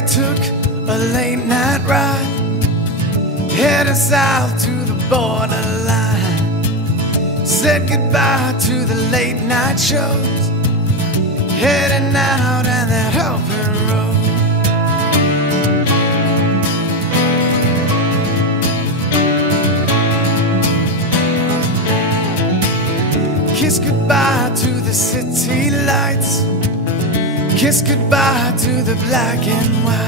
Mary took a late night ride, headed south to the borderline. Said goodbye to the late night shows, heading out on that open road. Kiss goodbye to the city lights, kiss goodbye to the black and white.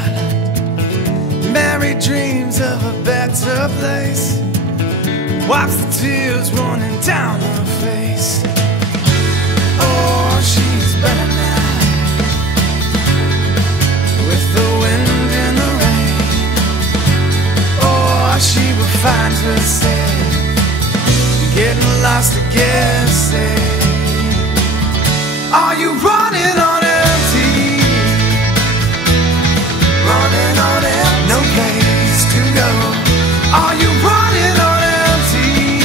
Mary dreams of a better place, wipes the tears running down her face. Oh, she's better now, with the wind and the rain. Oh, she will find herself getting lost again. Say, are you running on empty? Running on empty, no place to go. Are you running on empty?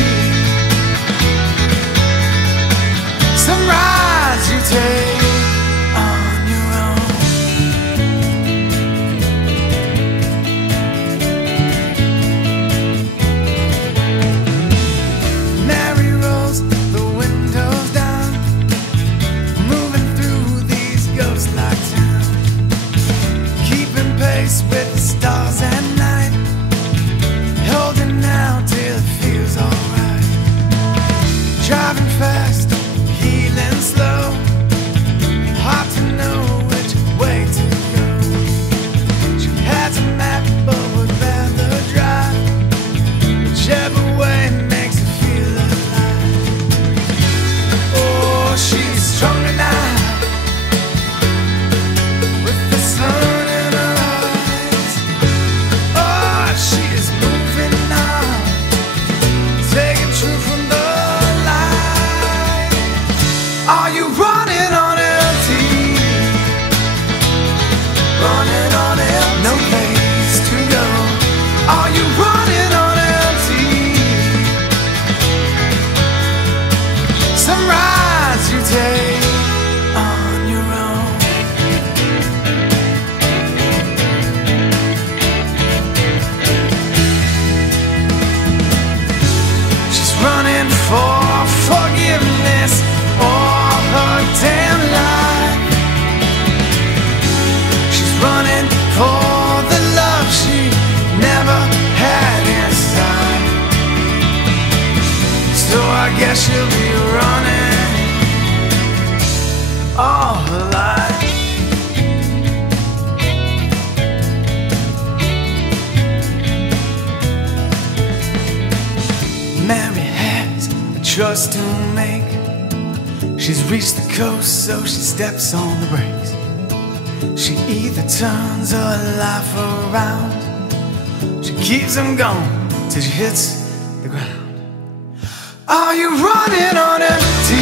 Some rides you take on your own. Mary rolls the windows down, moving through these ghost-like towns, keeping pace with the stars at night, holding out till it feels alright. Driving fast, healing slow, hard to know which way to go. She has a map but would rather drive whichever way makes her feel alive. Oh, she's stronger now, with the sun in her eyes. Oh, she is moving now, taking truth from the light. Are you running on empty? Running on empty, no place to go. Are you running on empty? Some rides you take on your own. She's running for forgiveness all her damn life. She's running for the love she never had inside. So I guess she'll be running all her life. Mary has a choice to make. She's reached the coast, so she steps on the brakes. She either turns her life around, she keeps them going till she hits the ground. Are you running on empty?